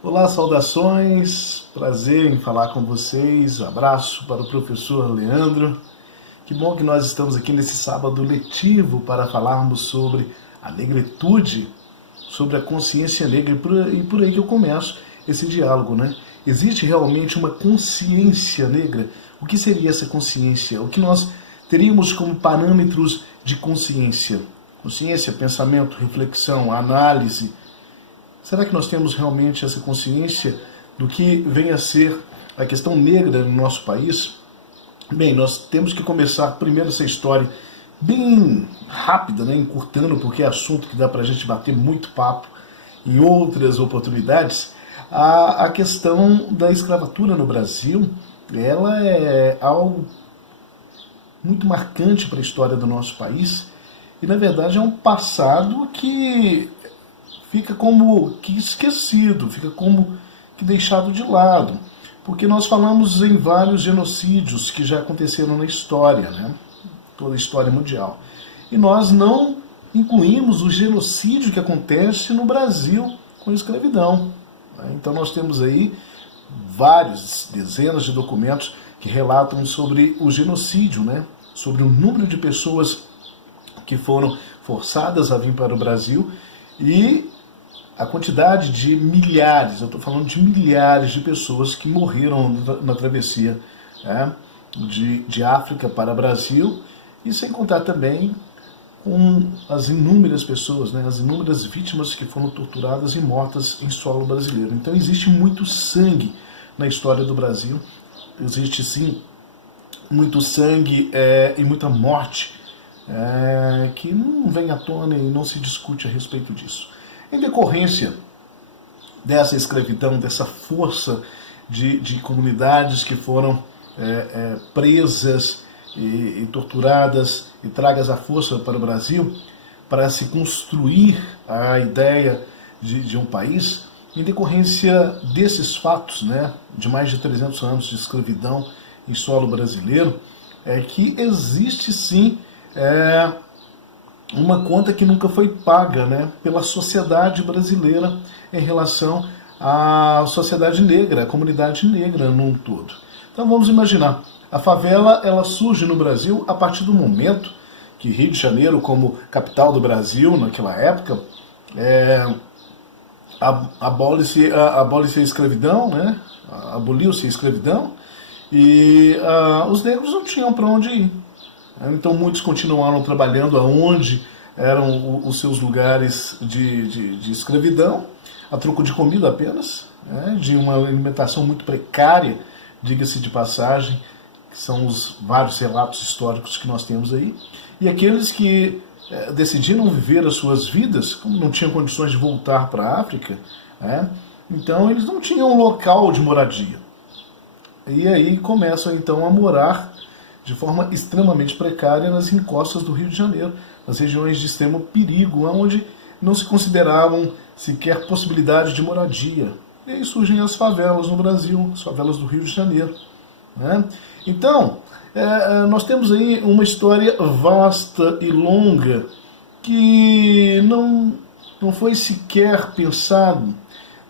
Olá, saudações, prazer em falar com vocês, abraço para o professor Leandro. Que bom que nós estamos aqui nesse sábado letivo para falarmos sobre a negritude, sobre a consciência negra e por aí que eu começo esse diálogo, né? Existe realmente uma consciência negra? O que seria essa consciência? O que nós teríamos como parâmetros de consciência? Consciência, pensamento, reflexão, análise. Será que nós temos realmente essa consciência do que vem a ser a questão negra no nosso país? Bem, nós temos que começar primeiro essa história bem rápida, né, encurtando, porque é assunto que dá para a gente bater muito papo em outras oportunidades. A questão da escravatura no Brasil, ela é algo muito marcante para a história do nosso país e, na verdade, é um passado que fica como que esquecido, fica como que deixado de lado, porque nós falamos em vários genocídios que já aconteceram na história, né? Toda a história mundial. E nós não incluímos o genocídio que acontece no Brasil com a escravidão. Né? Então nós temos aí várias dezenas de documentos que relatam sobre o genocídio, né? Sobre o número de pessoas que foram forçadas a vir para o Brasil e a quantidade de milhares, eu estou falando de milhares de pessoas que morreram na travessia, né, de África para o Brasil, e sem contar também com as inúmeras pessoas, né, as inúmeras vítimas que foram torturadas e mortas em solo brasileiro. Então existe muito sangue na história do Brasil, existe sim muito sangue e muita morte que não vem à tona e não se discute a respeito disso. Em decorrência dessa escravidão, dessa força de comunidades que foram presas e torturadas e tragas à força para o Brasil, para se construir a ideia de um país, em decorrência desses fatos, né, de mais de 300 anos de escravidão em solo brasileiro, é que existe sim uma conta que nunca foi paga, né, pela sociedade brasileira em relação à sociedade negra, à comunidade negra num todo. Então vamos imaginar, a favela ela surge no Brasil a partir do momento que Rio de Janeiro, como capital do Brasil naquela época, abole-se a escravidão, né, aboliu-se a escravidão e os negros não tinham para onde ir. Então muitos continuaram trabalhando aonde eram os seus lugares de escravidão, a troco de comida apenas, né, de uma alimentação muito precária, diga-se de passagem, que são os vários relatos históricos que nós temos aí. E aqueles que decidiram viver as suas vidas, como não tinham condições de voltar para a África, então eles não tinham um local de moradia. E aí começam então a morar de forma extremamente precária nas encostas do Rio de Janeiro, nas regiões de extremo perigo, onde não se consideravam sequer possibilidade de moradia. E aí surgem as favelas no Brasil, as favelas do Rio de Janeiro. Né? Então, nós temos aí uma história vasta e longa que não foi sequer pensado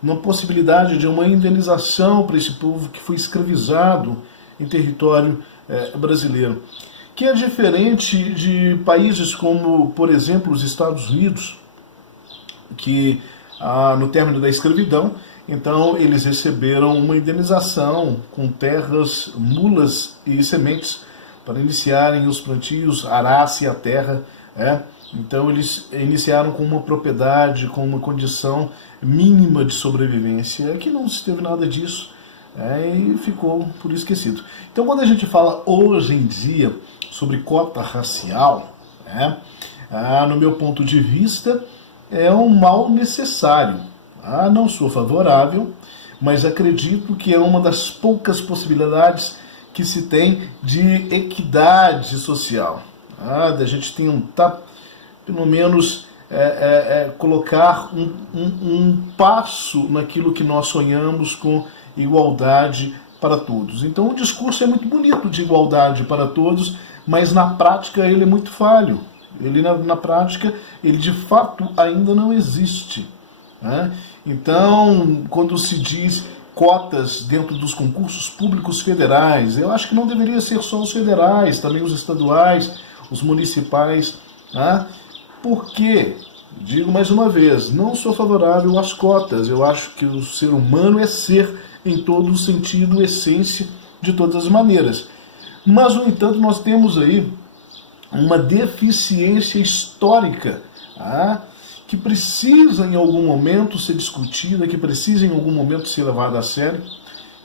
na possibilidade de uma indenização para esse povo que foi escravizado em território brasileiro, que é diferente de países como, por exemplo, os Estados Unidos, que no término da escravidão, então eles receberam uma indenização com terras, mulas e sementes para iniciarem os plantios, arar-se a terra. Então eles iniciaram com uma propriedade, com uma condição mínima de sobrevivência, que não se teve nada disso. E ficou por esquecido. Então, quando a gente fala hoje em dia sobre cota racial, no meu ponto de vista, é um mal necessário. Não sou favorável, mas acredito que é uma das poucas possibilidades que se tem de equidade social. Da gente tentar, pelo menos, colocar um passo naquilo que nós sonhamos com igualdade para todos. Então o discurso é muito bonito de igualdade para todos, mas na prática ele é muito falho. Ele na prática, ele de fato ainda não existe. Então, quando se diz cotas dentro dos concursos públicos federais, eu acho que não deveria ser só os federais, também os estaduais, os municipais. Tá? Por quê? Digo mais uma vez, não sou favorável às cotas. Eu acho que o ser humano é ser em todo o sentido, essência, de todas as maneiras. Mas, no entanto, nós temos aí uma deficiência histórica, tá? Que precisa em algum momento ser discutida, que precisa em algum momento ser levada a sério,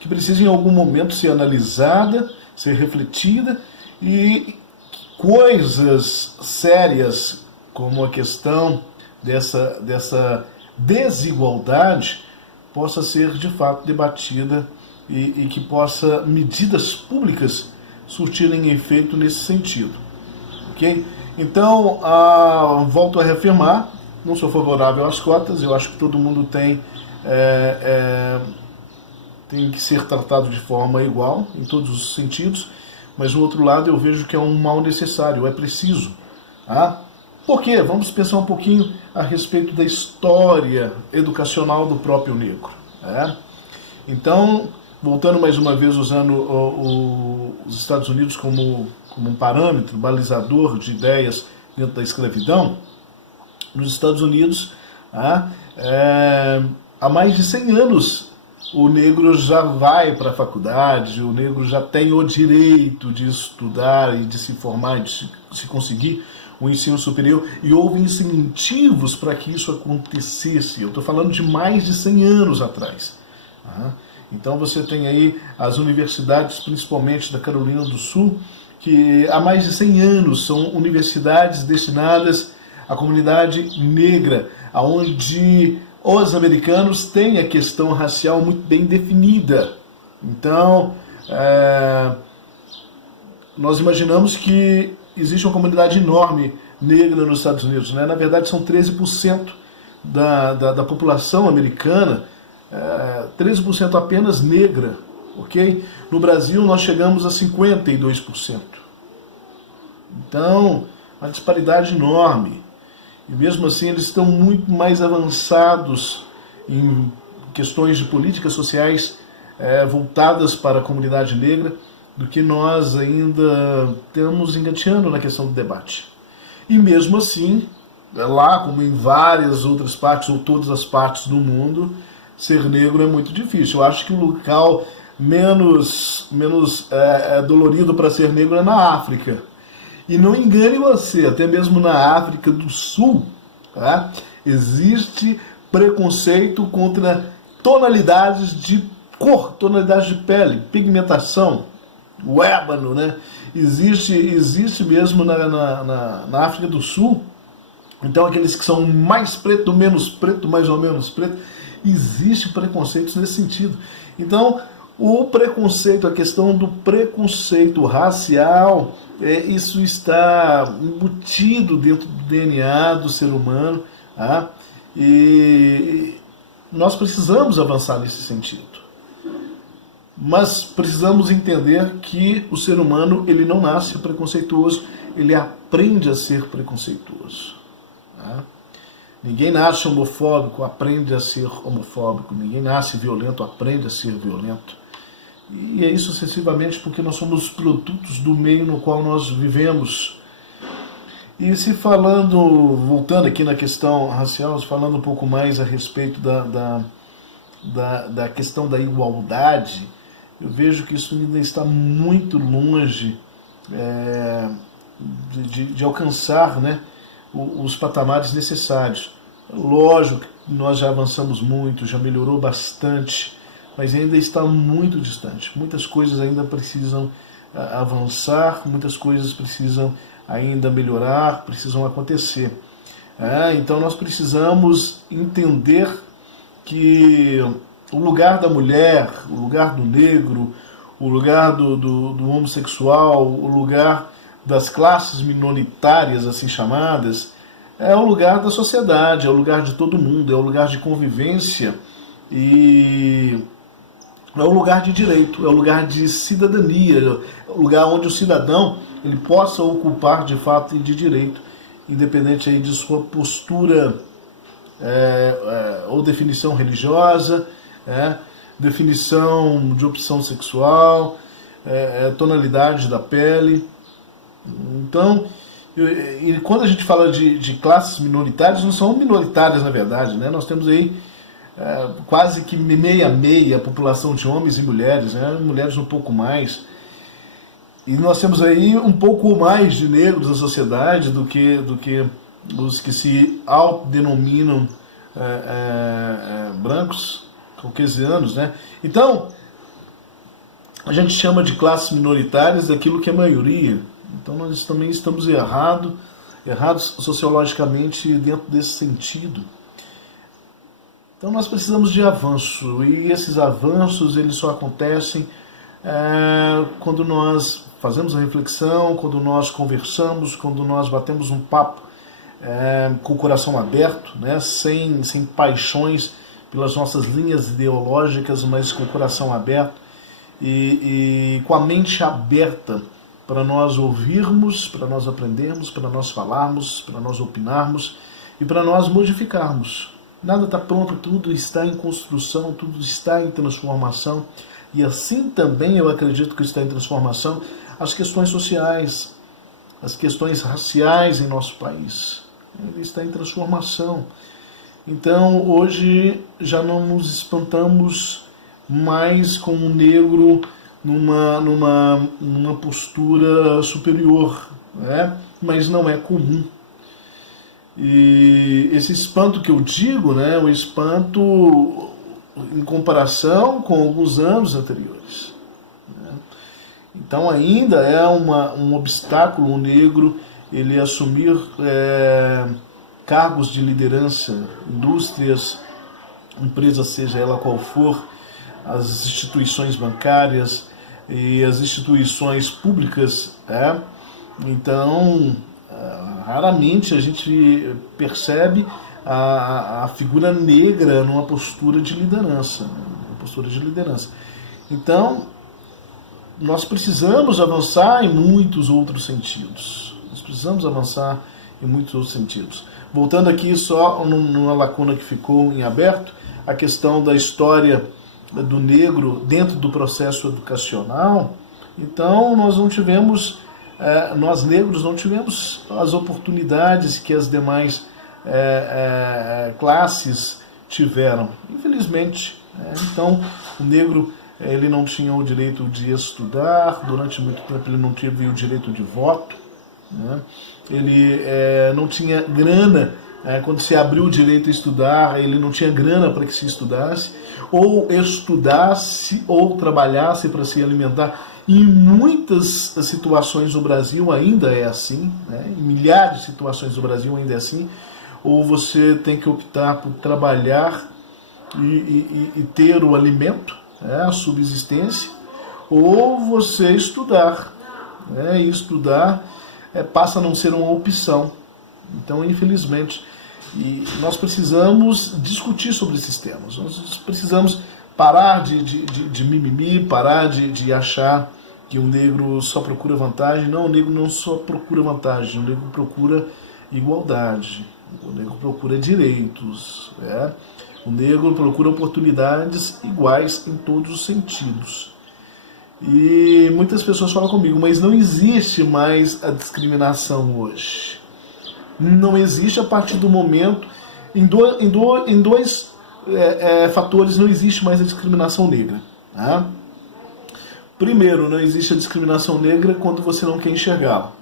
que precisa em algum momento ser analisada, ser refletida, e coisas sérias como a questão dessa desigualdade possa ser de fato debatida e que possa medidas públicas surtirem efeito nesse sentido. Ok? Então, volto a reafirmar, não sou favorável às cotas, eu acho que todo mundo tem que ser tratado de forma igual, em todos os sentidos, mas, do outro lado, eu vejo que é um mal necessário, é preciso. Tá? Por quê? Vamos pensar um pouquinho a respeito da história educacional do próprio negro. Então, voltando mais uma vez, usando os Estados Unidos como um parâmetro, balizador de ideias dentro da escravidão, nos Estados Unidos, há mais de 100 anos, o negro já vai para a faculdade, o negro já tem o direito de estudar e de se formar, de se conseguir o ensino superior, e houve incentivos para que isso acontecesse. Eu estou falando de mais de 100 anos atrás. Então você tem aí as universidades, principalmente da Carolina do Sul, que há mais de 100 anos são universidades destinadas à comunidade negra, onde os americanos têm a questão racial muito bem definida. Então, nós imaginamos que existe uma comunidade enorme negra nos Estados Unidos. Né? Na verdade, são 13% da população americana, 13% apenas negra. Okay? No Brasil, nós chegamos a 52%. Então, uma disparidade enorme. E mesmo assim, eles estão muito mais avançados em questões de políticas sociais voltadas para a comunidade negra do que nós ainda estamos engateando na questão do debate. E mesmo assim, lá como em várias outras partes, ou todas as partes do mundo, ser negro é muito difícil. Eu acho que o local menos dolorido para ser negro é na África. E não engane você, até mesmo na África do Sul, tá? Existe preconceito contra tonalidades de cor, tonalidades de pele, pigmentação, o ébano, né? Existe mesmo na África do Sul. Então aqueles que são mais preto, menos preto, mais ou menos preto, existe preconceitos nesse sentido. Então o preconceito, a questão do preconceito racial, isso está embutido dentro do DNA do ser humano, tá? E nós precisamos avançar nesse sentido. Mas precisamos entender que o ser humano, ele não nasce preconceituoso, ele aprende a ser preconceituoso. Tá? Ninguém nasce homofóbico, aprende a ser homofóbico. Ninguém nasce violento, aprende a ser violento. E é isso sucessivamente porque nós somos produtos do meio no qual nós vivemos. E se falando, voltando aqui na questão racial, falando um pouco mais a respeito da questão da igualdade, eu vejo que isso ainda está muito longe de alcançar, né, os patamares necessários. Lógico que nós já avançamos muito, já melhorou bastante, mas ainda está muito distante. Muitas coisas ainda precisam avançar, muitas coisas precisam ainda melhorar, precisam acontecer. Então nós precisamos entender que o lugar da mulher, o lugar do negro, o lugar do homossexual, o lugar das classes minoritárias, assim chamadas, é o lugar da sociedade, é o lugar de todo mundo, é o lugar de convivência e é o lugar de direito, é o lugar de cidadania, é o lugar onde o cidadão ele possa ocupar de fato e de direito, independente aí de sua postura ou definição religiosa, definição de opção sexual, tonalidade da pele. Então, e quando a gente fala de classes minoritárias, não são minoritárias na verdade, né? Nós temos aí quase que meia a população de homens e mulheres, né? Mulheres um pouco mais. E nós temos aí um pouco mais de negros na sociedade do que os que se autodenominam brancos, caucasianos, né? Então, a gente chama de classes minoritárias daquilo que é maioria. Então nós também estamos errados sociologicamente dentro desse sentido. Então nós precisamos de avanço, e esses avanços eles só acontecem quando nós fazemos a reflexão, quando nós conversamos, quando nós batemos um papo com o coração aberto, né, sem paixões pelas nossas linhas ideológicas, mas com o coração aberto e com a mente aberta para nós ouvirmos, para nós aprendermos, para nós falarmos, para nós opinarmos e para nós modificarmos. Nada está pronto, tudo está em construção, tudo está em transformação. E assim também eu acredito que está em transformação as questões sociais, as questões raciais em nosso país. Ele está em transformação. Então hoje já não nos espantamos mais com o negro numa postura superior, né? Mas não é comum. E esse espanto que eu digo, né, o espanto em comparação com alguns anos anteriores, né? Então ainda é um obstáculo o negro ele assumir cargos de liderança, indústrias, empresas, seja ela qual for, as instituições bancárias e as instituições públicas, Então, raramente a gente percebe a figura negra numa postura de liderança, Então, nós precisamos avançar em muitos outros sentidos. Voltando aqui só numa lacuna que ficou em aberto, a questão da história do negro dentro do processo educacional. Então nós negros não tivemos as oportunidades que as demais classes tiveram, infelizmente. Então o negro ele não tinha o direito de estudar, durante muito tempo ele não teve o direito de voto, né? Ele não tinha grana. Quando se abriu o direito a estudar, ele não tinha grana para que se estudasse, ou estudasse, ou trabalhasse para se alimentar. Em muitas situações do Brasil ainda é assim, né? Em milhares de situações do Brasil ainda é assim. Ou você tem que optar por trabalhar e ter o alimento, a subsistência, ou você estudar. E estudar passa a não ser uma opção. Então, infelizmente, e nós precisamos discutir sobre esses temas. Nós precisamos parar de mimimi, parar de achar que o negro só procura vantagem. Não, o negro não só procura vantagem, o negro procura igualdade, o negro procura direitos, o negro procura oportunidades iguais em todos os sentidos. E muitas pessoas falam comigo, mas não existe mais a discriminação hoje. Não existe a partir do momento, em dois fatores não existe mais a discriminação negra. Primeiro, não existe a discriminação negra quando você não quer enxergá-la.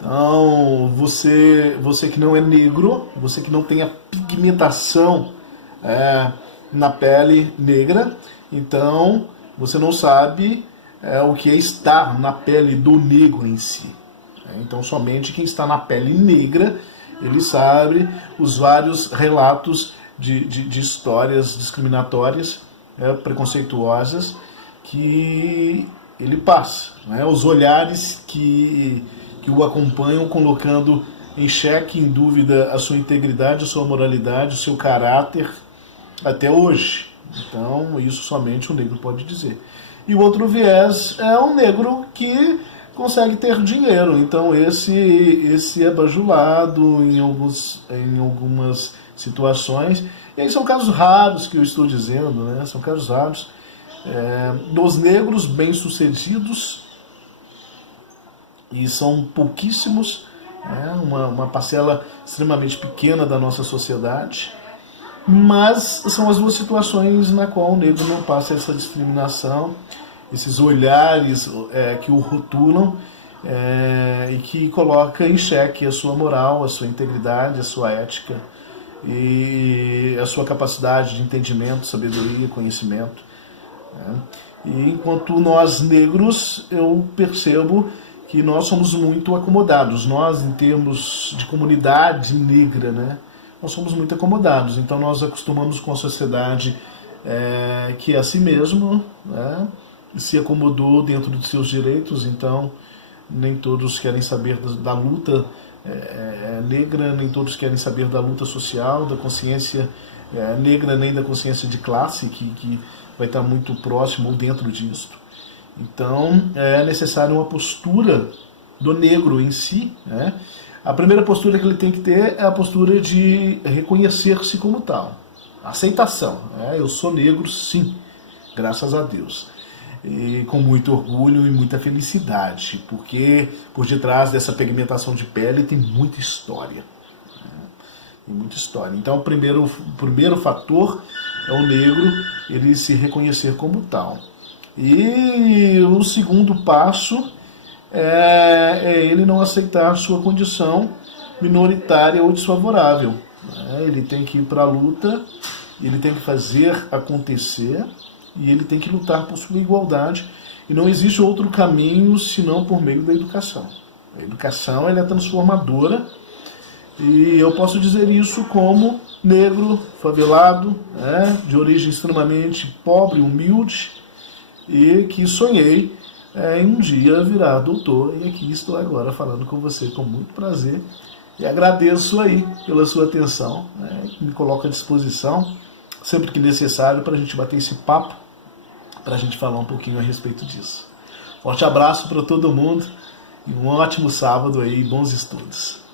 Então, você que não é negro, você que não tem a pigmentação na pele negra, então você não sabe o que é estar na pele do negro em si. Então, somente quem está na pele negra, ele sabe os vários relatos de histórias discriminatórias, preconceituosas, que ele passa. Os olhares que o acompanham, colocando em xeque, em dúvida, a sua integridade, a sua moralidade, o seu caráter, até hoje. Então, isso somente o negro pode dizer. E o outro viés é um negro que consegue ter dinheiro. Então esse é bajulado em algumas situações. E aí são casos raros que eu estou dizendo, né? São casos raros. Dos negros bem-sucedidos, e são pouquíssimos, uma parcela extremamente pequena da nossa sociedade, mas são as duas situações na qual o negro não passa essa discriminação, esses olhares que o rotulam e que coloca em xeque a sua moral, a sua integridade, a sua ética e a sua capacidade de entendimento, sabedoria, conhecimento. E enquanto nós negros, eu percebo que nós somos muito acomodados. Nós, em termos de comunidade negra, né, nós somos muito acomodados. Então nós acostumamos com a sociedade que é assim mesmo, né, se acomodou dentro dos seus direitos. Então nem todos querem saber da luta negra, nem todos querem saber da luta social, da consciência negra, nem da consciência de classe, que vai estar muito próximo ou dentro disso. Então é necessário uma postura do negro em si. A primeira postura que ele tem que ter é a postura de reconhecer-se como tal. Aceitação. Eu sou negro, sim, graças a Deus. E com muito orgulho e muita felicidade, porque por detrás dessa pigmentação de pele tem muita história. Tem muita história. Então o primeiro fator é o negro ele se reconhecer como tal. E o segundo passo é ele não aceitar sua condição minoritária ou desfavorável. Ele tem que ir para a luta, ele tem que fazer acontecer e ele tem que lutar por sua igualdade. E não existe outro caminho senão por meio da educação. A educação ela é transformadora. E eu posso dizer isso como negro, favelado, de origem extremamente pobre, humilde, e que sonhei em um dia virar doutor. E aqui estou agora falando com você com muito prazer. E agradeço aí pela sua atenção, que me coloca à disposição, sempre que necessário, para a gente bater esse papo, para a gente falar um pouquinho a respeito disso. Forte abraço para todo mundo e um ótimo sábado aí, bons estudos.